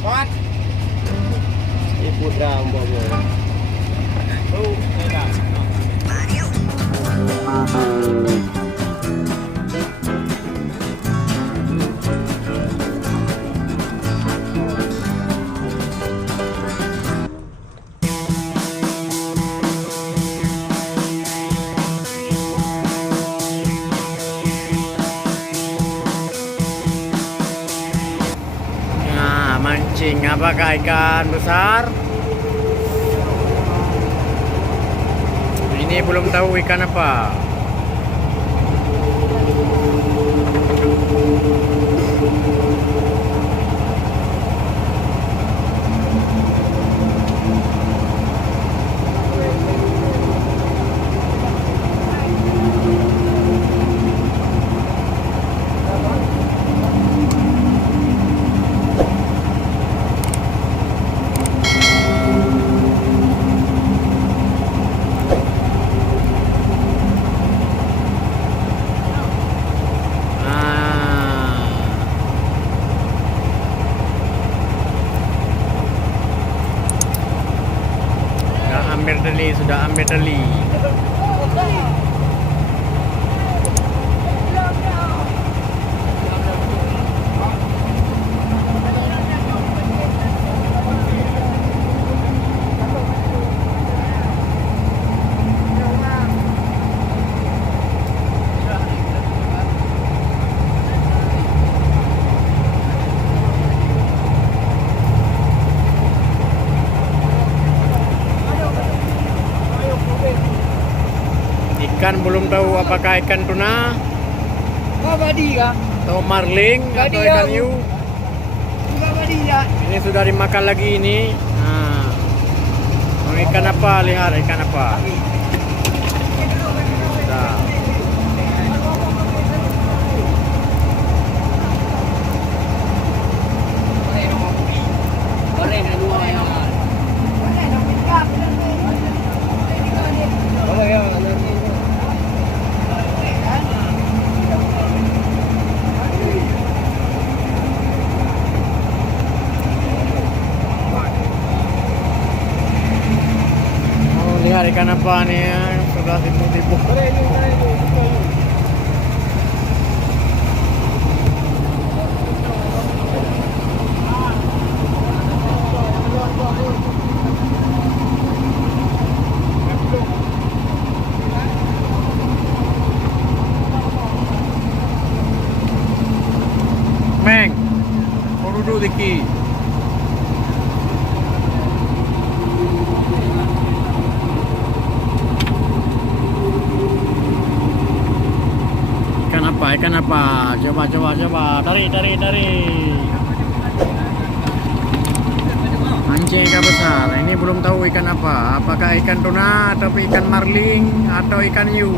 What? Ibu Rambo. Oh, tidak. Nah, mancing apakah ikan besar? Ini belum tahu ikan apa. Sudah ambil tali. Ikan belum tahu apakah ikan tuna, Badi kah? atau marling, Badi atau ikan ya. hiu. Enggak badi ya. Ini sudah dimakan lagi ini. Nah, ikan apa? Lihat ikan apa. Sudah. Lihat ikan apa nih ya, sudah tipu-tipu. Meng, mau duduk dikit. Ikan apa? Coba. Tarik. Mancing ikan besar. Ini belum tahu ikan apa. Apakah ikan tuna atau ikan marling atau ikan hiu?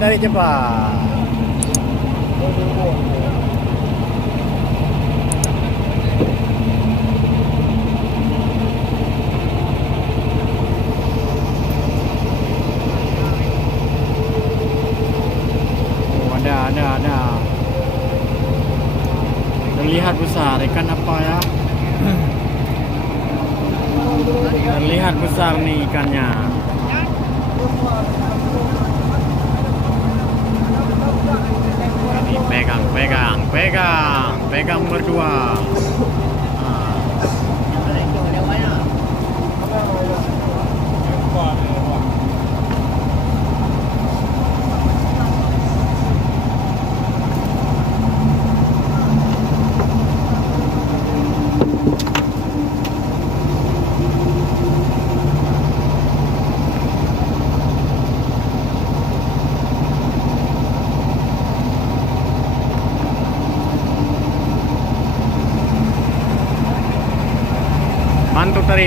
Tarik cepat. terlihat besar. Ikan apa ya? Terlihat besar nih ikannya. Ini pegang berdua.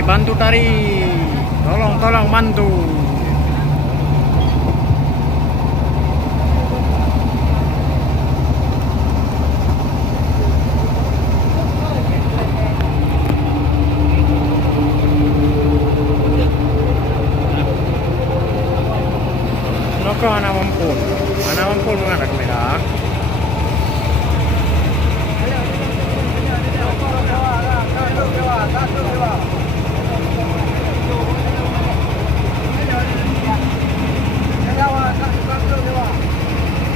Bantu tari. Tolong bantu. Noko anak mampun mengadak merah.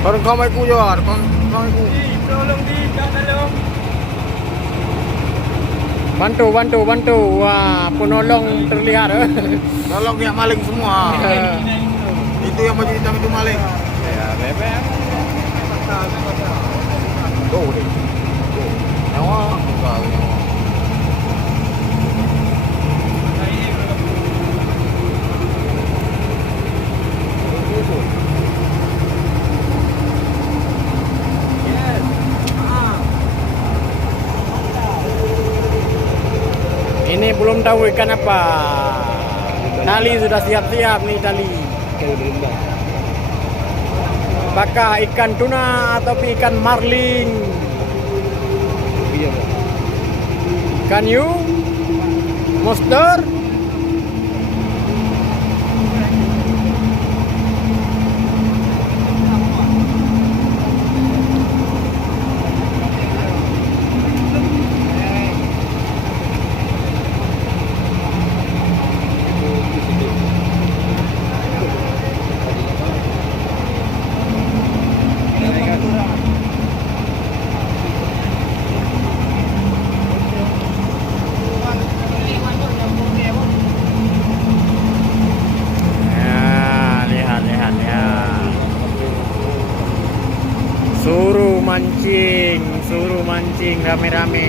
Kon kau mai ku jor, kon mai ku. Tolong di, jangan tolong. Bantu. Wah, penolong terlihat. Tolong dia maling semua. Itu yang baju hitam itu maling. Ya, bebek. Tuh deh. Tuh. Nyawa. Nyawa. Ini belum tahu ikan apa. Tali sudah siap-siap nih tali. Apakah ikan tuna atau ikan marling? Ikan hiu? Monster? Suruh mancing rame-rame.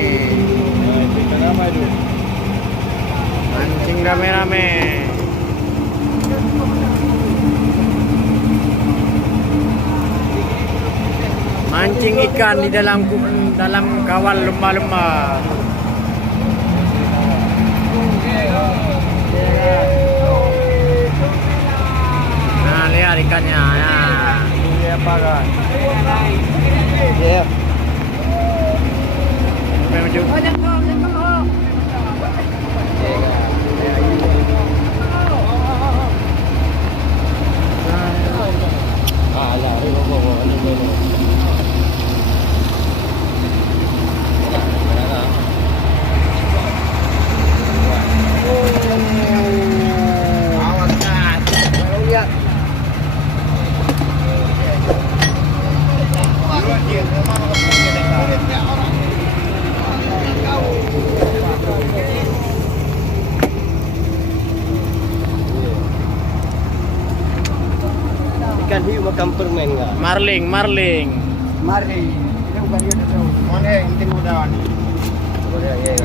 Mancing rame-rame. Mancing ikan di dalam kawal lembah-lembah. Nah, lihat ikannya. Nah, ini apa kan? Ya. Maju. Ikan hiu makan permen enggak? Marling. Mari. Ini bukan dia tahu. Mana yang penting udah nih. Ya.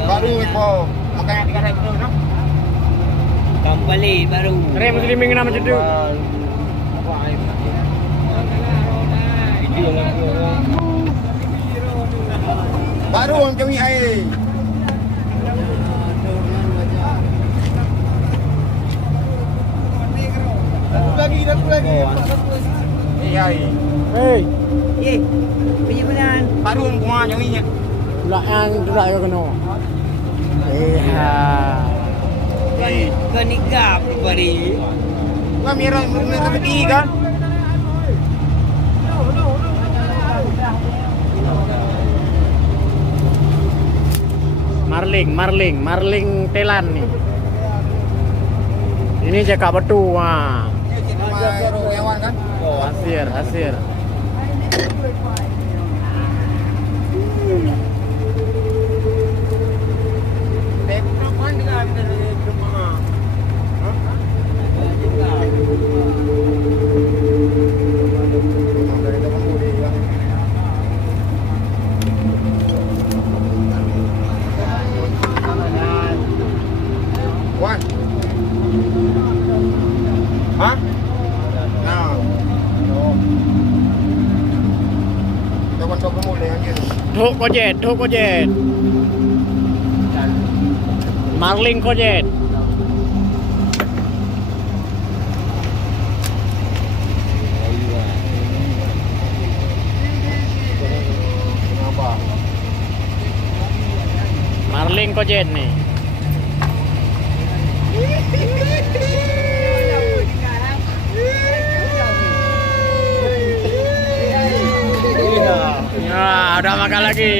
Baru itu makanya 3 itu, no? Kembali baru. Rem muslimin nama jedu. Video lagi orang. Baru macam ni air. Daku lagi. Iya. Hei, Penyimpanan. Baru semua yang ini. tulaan tulak kena. Iya. Kau ni gap bari. Lah merah tepi kan? Marling Thailand nih. Ini Cakap Batu. Ini nama hewan kan? Hasir. Wan. Hah? Nah. Coba mulai aja. Thuk Kojet. Marling Kojet. Kenapa? Marling Kojet nih. Ya, udah makan lagi.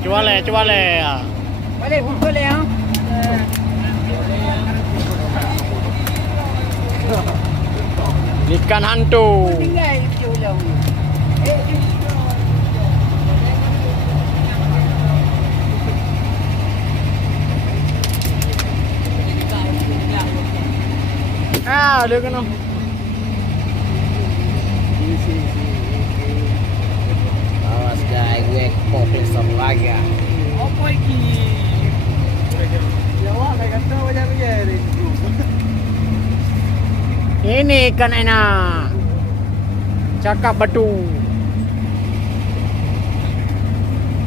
Cuale. Boleh, pukul ya. Ikan hantu. Tinggal itu ulang. Dia kena. Awas guys, gue kokles sama lagi. Apa iki? Ini ikan enak. Cakap Batu.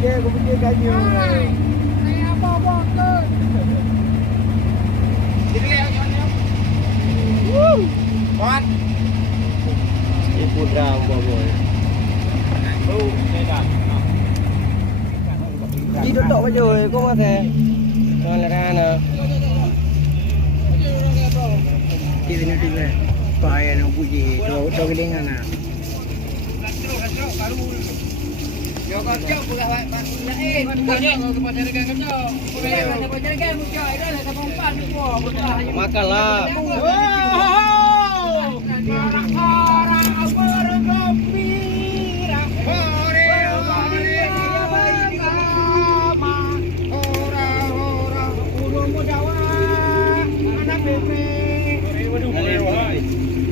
Dia aku pergi kayu. Saya apa tu? Wan. Ibu dah boy. Đi đốt độ bây giờ có mà thế. Rồi là ra nè. Đi về đi. Phải nó bụi gì đâu cái đinh nè. Makanlah.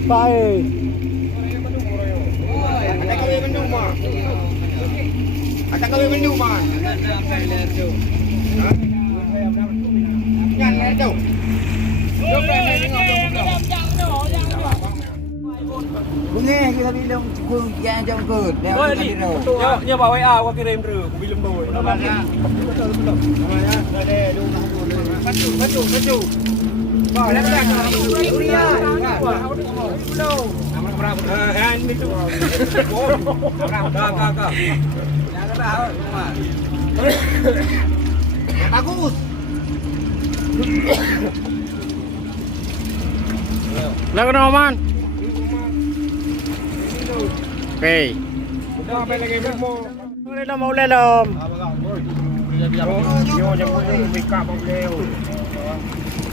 Baik. Ada kawin mendung mah. Jangan ledo. Bunga kita bilang cukup yang jam kot. Nya bawa WA gua kirim dulu, bilang bawa. Namanya. Namanya. Maju. Ini tu. Bagus. Lah kena man. Oke. Dah apa lagi mau? Mau lelom. Yo jangan make up